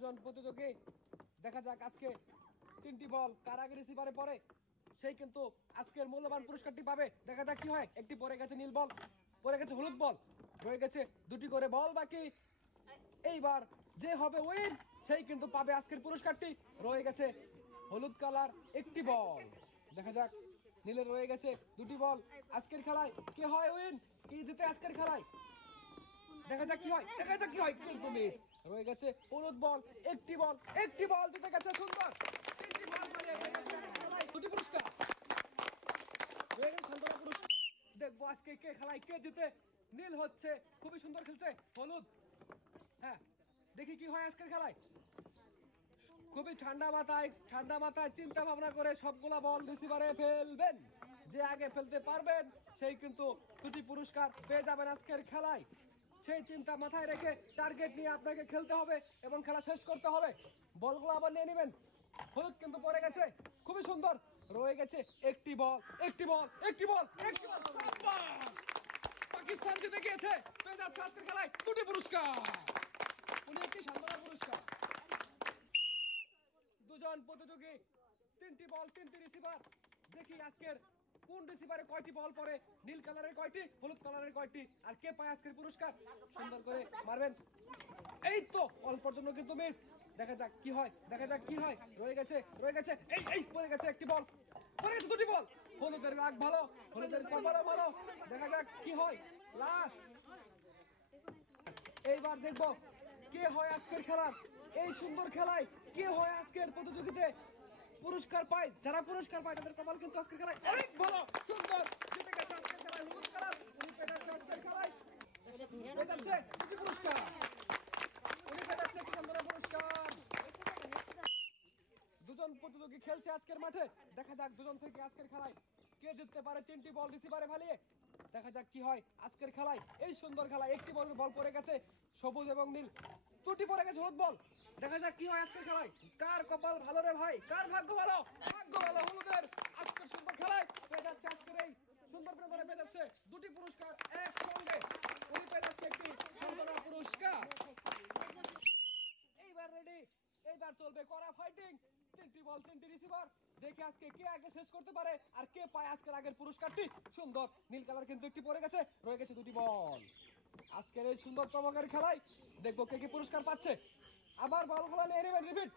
দুজন প্রতিযোগী। দেখা যাক আজকে 3টি বল কার আগে রিসিভারে পড়ে সেই কিন্তু আজকের মূল্যবান পুরস্কারটি পাবে। দেখা যাক কি হয়। একটি পড়ে গেছে নীল বল, পড়ে গেছে হলুদ বল, রয়ে গেছে 2টি করে বল বাকি। এইবার যে হবে উইন সেই কিন্তু পাবে আজকের পুরস্কারটি। রয়ে গেছে হলুদ কালার একটি বল। দেখা যাক নীলের রয়ে গেছে 2টি বল। আজকের খেলায় কে হয় উইন, কে জিতে আজকের খেলায়। দেখা যাক কি হয়, দেখা যাক কি হয়। কিন্তু মিস রয়ে গেছে হলুদ বল, একটি বল, একটি বল জিতে গেছে সুন্দর। 3টি বল মারিয়ে খেলায় 2টি পুরস্কার রয়ে গেছে সুন্দর পুরস্কার। দেখবো আজকে কে খেলায় কে জিতে। নীল হচ্ছে খুবই সুন্দর খেলছে, হলুদ হ্যাঁ দেখি কি হয় আজকের খেলায়। খুবই ঠান্ডা মাথায় চিন্তা ভাবনা করে সবগুলা বল রিসিভারে ফেলবেন। যে আগে ফেলতে পারবেন সেই কিন্তু 2টি পুরস্কার পেয়ে যাবেন আজকের খেলায়। সেই চিন্তা মাথায় রেখে টার্গেট নিয়ে আপনাকে খেলতে হবে এবং খেলা শেষ করতে হবে। বলগুলো আবার নিয়ে নেবেন। হলুদ কিন্তু পড়ে গেছে, খুবই সুন্দর। রয়ে গেছে একটি বল, একটি বল, একটি বল, একটি বল। পাকিস্তান জিতে গিয়েছে, পেয়ে যাচ্ছে আজকের খেলায় 2টি পুরস্কার। উনি একটি সান্ত্বনা পুরস্কার। দুজন প্রতিযোগী, 3টি বল 3টি রিসিভার। দেখি আজকের কোন রিসিভারে কয়টি বল পড়ে, নীল কালারের কয়টি, হলুদ কালারের কয়টি, আর কে পায় আজকের পুরস্কার। সুন্দর করে মারবেন। এই তো অল্পর জন্য কিন্তু মিস। দেখা যাক কি হয়, দেখা যাক কি হয়। রয়ে গেছে এই পড়ে গেছে একটি বল, পড়ে গেছে 2টি বল। হলুদের রাগ ভালো, হলুদের কপালও ভালো। দেখা যাক কি হয় লাস্ট। এইবার দেখবো কে হয় আজকের খেলার এই সুন্দর খেলায়, কে হয় আজকের প্রতিযোগিতায় পুরস্কার পায়। যারা পুরস্কার পায় তাদের কপাল কিন্তু আজকের খেলায় অনেক ভালো, সুন্দর। জিতে গেছে আজকের খেলায় হলুদ কালার। উনি পেয়ে যাচ্ছে আজকের খেলায় পেয়ে যাচ্ছে 2টি পুরস্কার। উনি পেয়ে যাচ্ছে একটি সুন্দর পুরস্কার। দুজন প্রতিযোগী খেলছে আজকের মাঠে। দেখা যাক দুজন থেকে আজকের খেলায় কে জিততে পারে 3টি বল রিসিভারে ফালিয়ে। দেখা যাক কি হয় আজকের খেলায় এই সুন্দর খেলায়। একটি বল পড়ে গেছে সবুজ এবং নীল, 2টি পড়ে গেছে হলুদ বল। দেখা যাক কি হয় আজকের খেলায়। কার কপাল ভালো রে ভাই, কার ভাগ্য ভালো। ভাগ্য ভালো হলুদের। আজকের সুন্দর খেলায় পেয়ে যাচ্ছে আজকের এই সুন্দর প্রেমে পেয়ে যাচ্ছে 2টি পুরস্কার একসঙ্গে। উনি পেয়ে যাচ্ছে একটি সান্ত্বনা পুরস্কার। এইবার রেডি, এইবার চলবে কড়া ফাইটিং। 3টি বল 3টি রিসিভার। দেখে আজকে কে আগে শেষ করতে পারে আর কে পায় আজকের আগের পুরস্কারটি। সুন্দর নীল কালার কিন্তু একটি পড়ে গেছে, রয়ে গেছে 2টি বল। আজকের এই সুন্দর চমকের খেলায় দেখবো কে কি পুরস্কার পাচ্ছে। আবার বলগুলো নিয়ে নেবেন রিপিট।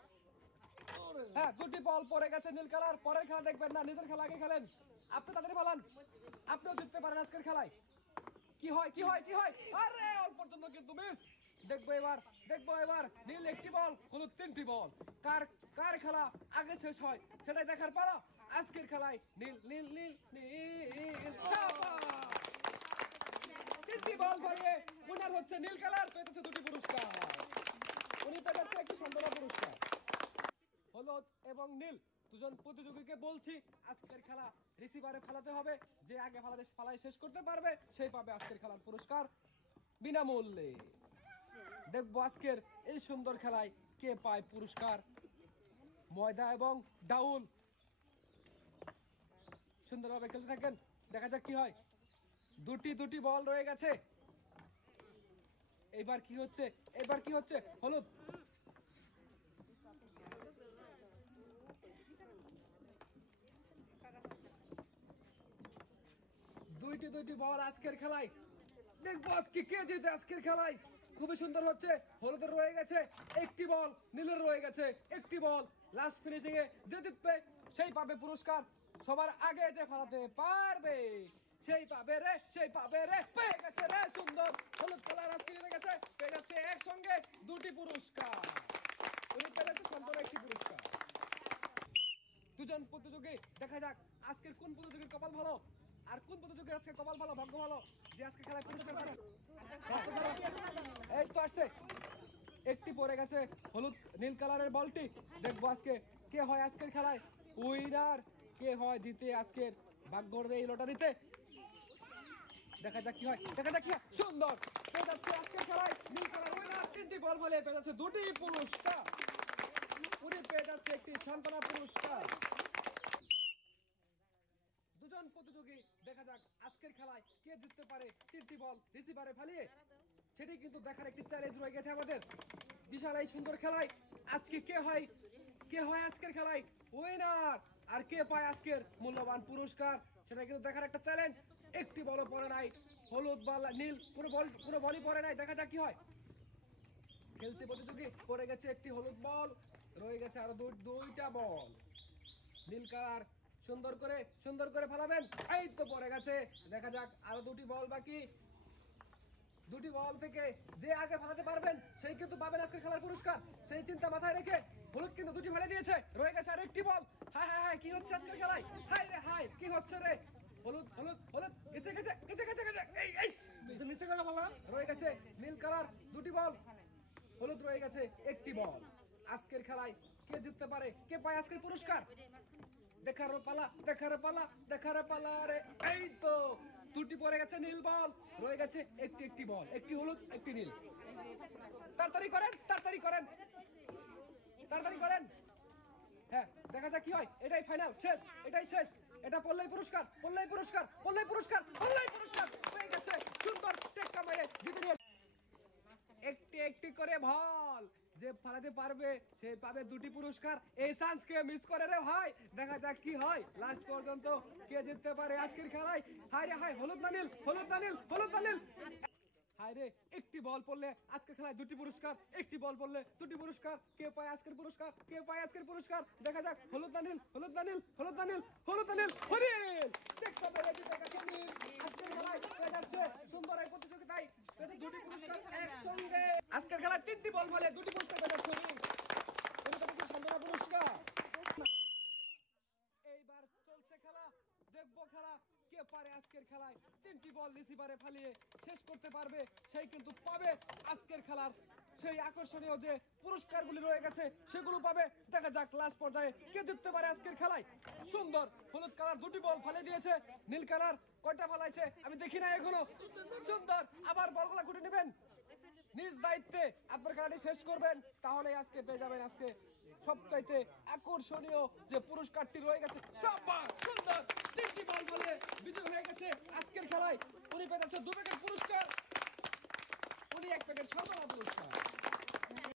হ্যাঁ 2টি বল পড়ে গেছে নীল কালার। পরের খেলা দেখবেন না, নিজের খেলা আগে খেলেন। আপনি তাদের বলান, আপনিও জিততে পারেন আজকের খেলায়। কি হয় কি হয় কি হয়, আরে অল্পর জন্য কিন্তু মিস। দেখবো এবার নীল একটি বল, হলুদ 3টি বল। কার কার খেলা আগে শেষ হয় সেটাই দেখার পালা আজকের খেলায়। নীল নীল নীল নীল 3টি বল পাইয়ে উইনার হচ্ছে নীল কালার, পেয়েছে 2টি পুরস্কার। উনি পেয়ে যাচ্ছে একটি সান্ত্বনা পুরস্কার। হলুদ এবং নীল দুজন প্রতিযোগীকে বলছি আজকের খেলা রিসিভারে ফেলাতে হবে। যে আগে ফালাই শেষ করতে পারবে সেই পাবে আজকের খেলার পুরস্কার বিনামূল্যে। দেখবো আজকের এই সুন্দর খেলায় কে পায় পুরস্কার। ময়দা এবং ডাউল সুন্দরভাবে খেলতে থাকেন। দেখা যাক কি হয়। 2টি বল রয়ে গেছে। এবার কি হচ্ছে হলুদ 2টি বল আজকের খেলায়। দেখবো আজকে কে জিতে আজকের খেলায়। খুবই সুন্দর হচ্ছে। হলুদের রয়ে গেছে একটি বল, নীলের রয়ে গেছে একটি বল। লাস্ট ফিনিশিং এ যে জিতবে সেই পাবে পুরস্কার। সবার আগে যে ফেলাতে পারবে সেই পাবে রে পেয়ে গেছে রে সুন্দর। হলুদ কালার আজকে জিতে গেছে, পেয়ে যাচ্ছে একসঙ্গে 2টি পুরস্কার। উনি পেয়ে যাচ্ছে সুন্দর একটি পুরস্কার। দুজন প্রতিযোগী, দেখা যাক আজকের কোন প্রতিযোগীর কপাল ভালো আর কোন প্রতিযোগীর আজকে কপাল ভালো, ভাগ্য ভালো যে আজকে খেলায় পুরস্কার পাবে। এই তো আসছে, একটি পড়ে গেছে হলুদ নীল কালারের বলটি। দেখবো আজকে কে হয় আজকের খেলায় উইনার, কে হয় জিতে আজকের ভাগ্যর এই লটারিতে। দেখা যাক কি হয়, সুন্দর পেয়ে যাচ্ছে আজকের খেলায় নীল কালার উইনার। 3টি বল বলে পেয়ে যাচ্ছে 2টি পুরস্কার। উনি পেয়ে যাচ্ছে একটি সান্ত্বনা পুরস্কার। দুজন প্রতিযোগী, দেখা যাক আজকের খেলায় কে জিততে পারে 3টি বল রিসিভারে ফালিয়ে। সেটি কিন্তু দেখার একটি চ্যালেঞ্জ রয়ে গেছে আমাদের বিশাল এই সুন্দর খেলায়। আজকে কে হয় আজকের খেলায় উইনার, আর কে পায় আজকের মূল্যবান পুরস্কার, সেটা কিন্তু দেখার একটা চ্যালেঞ্জ। একটি বলও পড়ে নাই, হলুদ বল নীল, কোনো বলই পড়ে নাই। দেখা যাক কি হয়। খেলছে প্রতিযোগী, পড়ে গেছে একটি হলুদ বল, রয়ে গেছে আরো দুইটা বল। নীল কালার সুন্দর করে ফেলাবেন, এই তো পড়ে গেছে। দেখা যাক আরো দুটি বল বাকি। দুটি বল থেকে যে আগে ফেলাতে পারবেন সেই কিন্তু পাবেন আজকের খেলার পুরস্কার। সেই চিন্তা মাথায় রেখে হলুদ কিন্তু দুটি ফেলে দিয়েছে, রয়ে গেছে আর একটি বল। হায় কি হচ্ছে আজকের খেলায়, হায় কি হচ্ছে রে। হলুদ গেছে এই রয়ে গেছে নীল কালার দুটি বল, হলুদ রয়ে গেছে একটি বল। আজকের খেলায় কে জিততে পারে, কে পায় আজকের পুরস্কার, দেখার পালা রে। এই তো দুটি পড়ে গেছে নীল বল, রয়ে গেছে একটি বল, একটি হলুদ একটি নীল। তাড়াতাড়ি করেন। হ্যাঁ, দেখা যাক কি হয়। এটাই ফাইনাল, এটাই শেষ। এটা পড়লেই পুরস্কার হয়ে গেছে। সুন্দর টেক্কা মেরে জিতে নিয়ে একটি করে বল যে ফালাতে পারবে সে পাবে দুটি পুরস্কার। এই চান্সকে মিস করে রে ভাই। দেখা যাক কি হয় লাস্ট পর্যন্ত, কে জিততে পারে আজকের খেলায়। হায় হলুদ না নীল। হায় রে, একটি বল পড়লে আজকের খেলায় দুটি পুরস্কার, একটি বল পড়লে দুটি পুরস্কার। কে পায় আজকের পুরস্কার, দেখা যাক। হলুদ না নীল। হরিণ টেক্কা মেরে জিতে গেছে নীল। আজকের খেলায় হয়ে যাচ্ছে সুন্দর এই প্রতিযোগিতায় পেতে দুটি পুরস্কার একসঙ্গে। আজকের খেলায় 3টি বল ফেলে 2টি পুরস্কার পেতে হরিণ। সুন্দর পুরস্কার। এইবার চলছে খেলা, দেখবো খেলা কে পারে আজকের খেলায় 3টি বল রিসিভারে ফালিয়ে শেষ করতে পারবে, সেই কিন্তু পাবে আজকের খেলার সেই আকর্ষণীয় যে পুরস্কারগুলি রয়ে গেছে সেগুলো পাবে। দেখা যাক লাস্ট পর্যায়ে কে জিততে পারে আজকের খেলায়। সুন্দর হলুদ কালার দুটি বল ফালে দিয়েছে, নীল কালার কয়টা ফালাইছে আমি দেখি না এখনো। সুন্দর আবার বলগুলা গুটে নেবেন, নিজ দায়িত্বে আপনার খেলাটি শেষ করবেন, তাহলে আজকে পেয়ে যাবেন আজকে সবচাইতে আকর্ষণীয় যে পুরস্কারটি রয়ে গেছে। সুন্দর 3টি বল ফলে বিজয় হয়ে গেছে আজকের খেলায়। উনি পেয়েছে 2 প্যাকেট পুরস্কার, উনি 1 প্যাকেট সান্ত্বনা পুরস্কার।